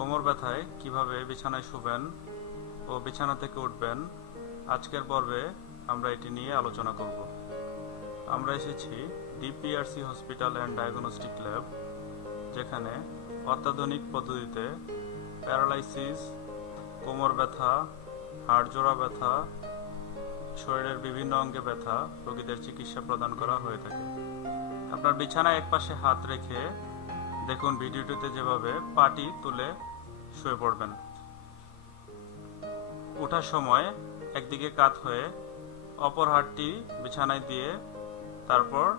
কোমর ব্যথায় কীভাবে বিছানায় শুবেন ও বিছানা থেকে উঠবেন, আজকের পর্বে আমরা এটি নিয়ে আলোচনা করব। আমরা এসেছি DPRC hospital and diagnostic lab, যেখানে অত্যাধুনিক পদ্ধতিতে প্যারালাইসিস, কোমর ব্যথা হাড় জোড়া ব্যথা, শরীরের বিভিন্ন অঙ্গে ব্যথা রোগীদের চিকিৎসা প্রদান করা হয়ে থাকে। আপনার বিছানায় একপাশে হাত রেখে দেখুন ভিডিওটিতে যেভাবে পাটি তুলে শুয়ে পড়বেন। ওঠার সময় একদিকে কাত হয়ে অপর হাতটি বিছানায় দিয়ে তারপর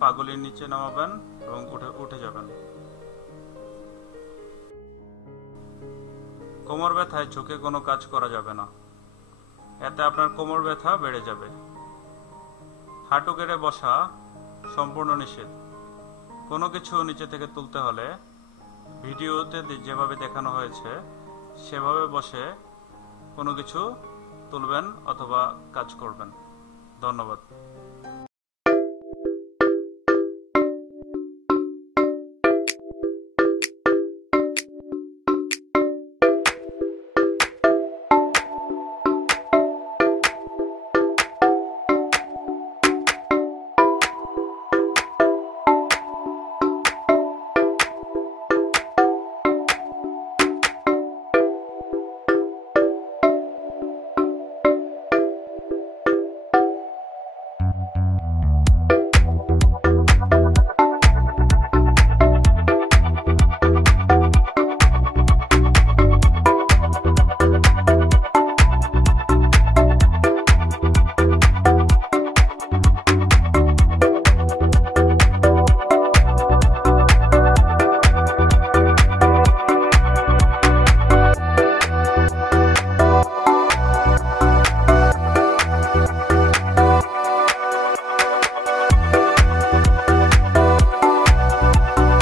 পাগুলির নিচে নামাবেন এবং উঠে উঠে যাবেন। কোমর ব্যথায় ঝুঁকে কোনো কাজ করা যাবে না। এতে আপনার কোমর ব্যথা বেড়ে যাবে। হাঁটু কেটে বসা সম্পূর্ণ নিষেধ। কোনো কিছু নিচে থেকে তুলতে হলে ভিডিওতে যেভাবে দেখানো হয়েছে সেভাবে বসে কোনো কিছু তুলবেন অথবা কাজ করবেন। ধন্যবাদ।